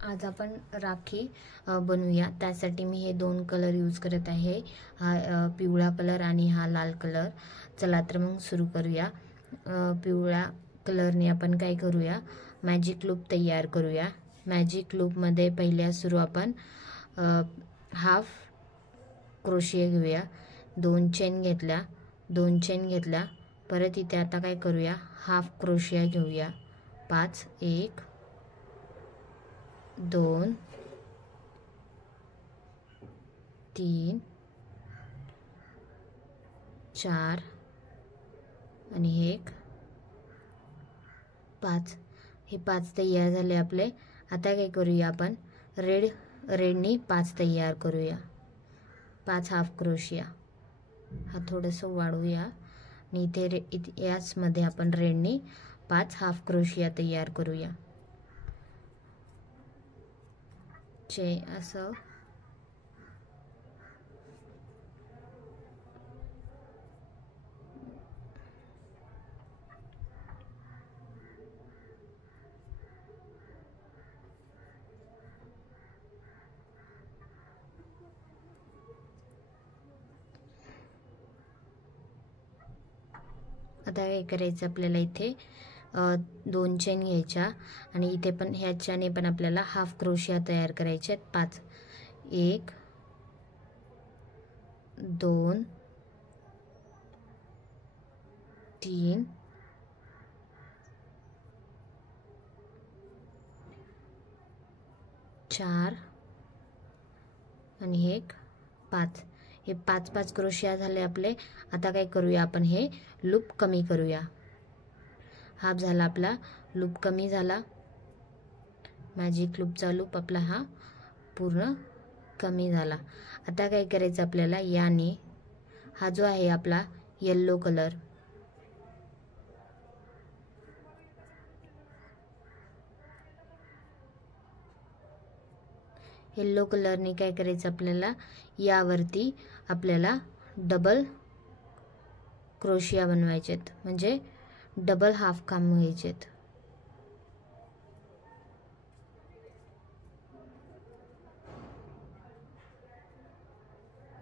आज आपण राखी बनवूया। त्यासाठी मी हे दोन कलर यूज करत आहे, हा पिवळा कलर आणि हा लाल कलर। चला तर मग सुरू करूया। पिवळ्या कलरने आपण काय करूया, मॅजिक लूप तयार करूया। मॅजिक लूप मध्ये पहिल्या सुरू आपण हाफ क्रोशिया घेऊया, दोन चेन घेतल्या, परत इथे आता काय करूया, हाफ क्रोशिया घेऊया, 5 1 2 3 4 आणि एक 5। हे 5 तयार झाले आपले। आता काय करूया, आपण रेडनी 5 तयार करूया, 5 हाफ क्रोशिया। हा थोडंसं वाढवूया आणि इथे याच मध्ये आपण रेडनी 5 हाफ क्रोशिया तयार करूया। असं आता काय करायचं, आपल्याला इथे 2 चेन घ्यायच्या आणि इथे पण ह्याच्याने पण आपल्याला हाफ क्रोशिया तयार करायचे आहेत, 5 1 2 3 4 आणि एक 5। हे 5 क्रोशिया झाले आपले। आता काय करूया, आपण हे लूप कमी करूया। हाफ झाला आपला लूप, कमी झाला। मॅजिक लूपचा लूप आपला हा पूर्ण कमी झाला। आता काय करायचं, आपल्याला याने हा जो आहे आपला येलो कलर, येलो कलरने काय करायचं, आपल्याला यावरती आपल्याला डबल क्रोशिया बनवायचेत, म्हणजे डबल हाफ काम घ्यायचेत।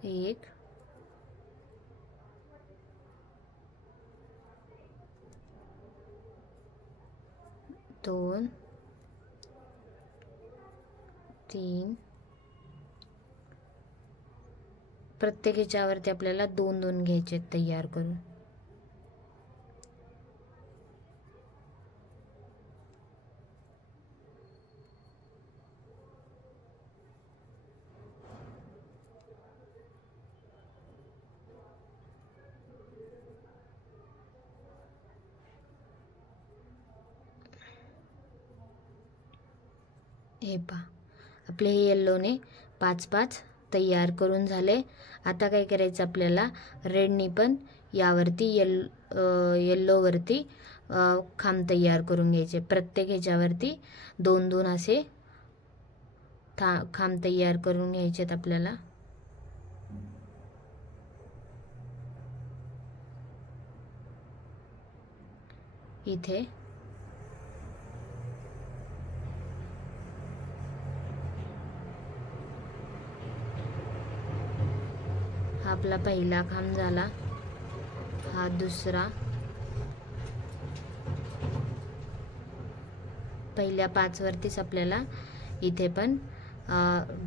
1 2 3 प्रत्येक ह्याच्यावरती आपल्याला 2 घ्यायचे तयार करून। हे पहा, आपले हे येल्लोने 5 तयार करून झाले। आता काय करायचं, आपल्याला रेडनी पण यावरती येल्लोवरती खांब तयार करून घ्यायचे। प्रत्येक ह्याच्यावरती 2 असे खांब तयार करून घ्यायचेत आपल्याला। इथे हा आपला पहिला खांब झाला, हा दुसरा, पहिल्या 5 वरतीच आपल्याला इथे पण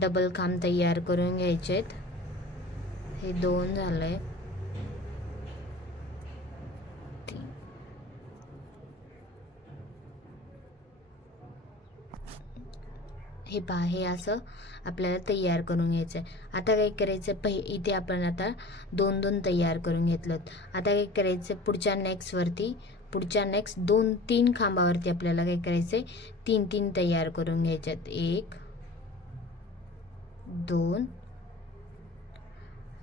डबल खांब तयार करून घ्यायचेत। हे 2 झालंय, हे पहा, हे असं आपल्याला तयार करून घ्यायचंय। आता काय करायचं, इथे आपण आता 2 तयार करून घेतलं। आता काय करायचं, पुढच्या नेक्स्ट 2-3 खांबावरती आपल्याला काय करायचंय, 3 तयार करून घ्यायच्यात। 1 2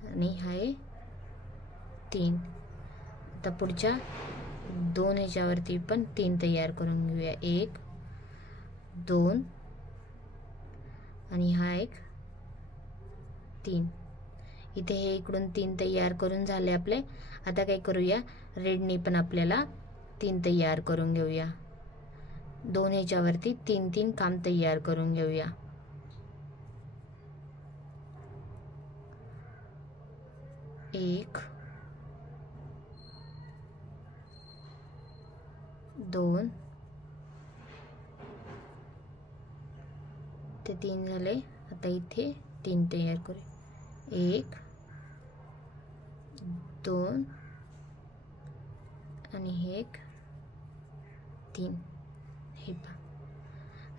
आणि आहे 3। आता पुढच्या 2 ह्याच्यावरती पण 3 तयार करून घेऊया, 1 2 आणि हा एक 3। इथे हे इकडून 3 तयार करून झाले आपले। आता काय करूया, रेडनी पण आपल्याला 3 तयार करून घेऊया, दोन ह्याच्यावरती 3-3 खांब तयार करून घेऊया. एक, दोन ते 3 झाले. आता इथे 3 तयार करू. 1 2 आणि 1 3. हे पहा,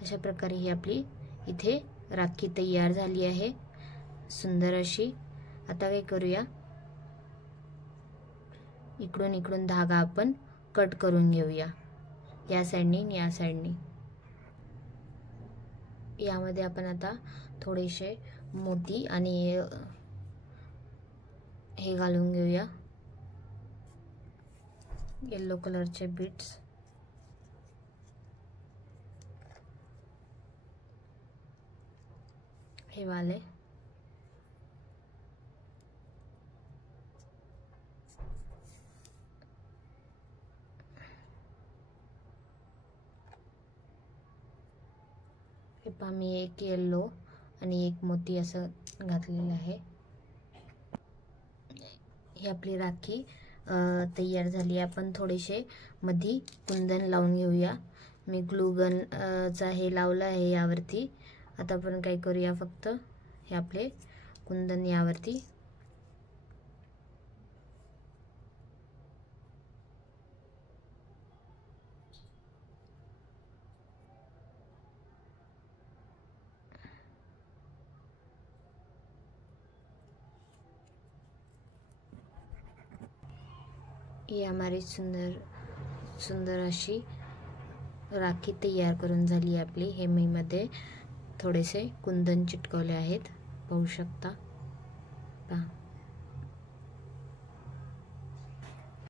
अशा प्रकारे ही आपली इथे राखी तयार झाली आहे, सुंदर अशी. आता काय करूया, इकडून धागा आपण कट करून घेऊया, या साइडनी आणि या साइडनी. यामध्ये आपण आता थोडेसे मोती आणि हे घालून घेऊया, येलो कलरचे बीट्स. हे वाले हे पहा, मी एक येलो आणि एक मोती असं घातलेलं आहे. ही आपली राखी तयार झाली. आपण थोडेसे मधी कुंदन लावून घेऊया. मी ग्लूगन चा हे लावलं आहे यावरती. आता आपण काय करूया, फक्त हे आपले कुंदन यावरती ही हमारी सुंदर अशी राखी तयार करून झाली आपली. हे मी मध्ये थोडेसे कुंदन चिटकवले आहेत, पाहू शकता. पहा.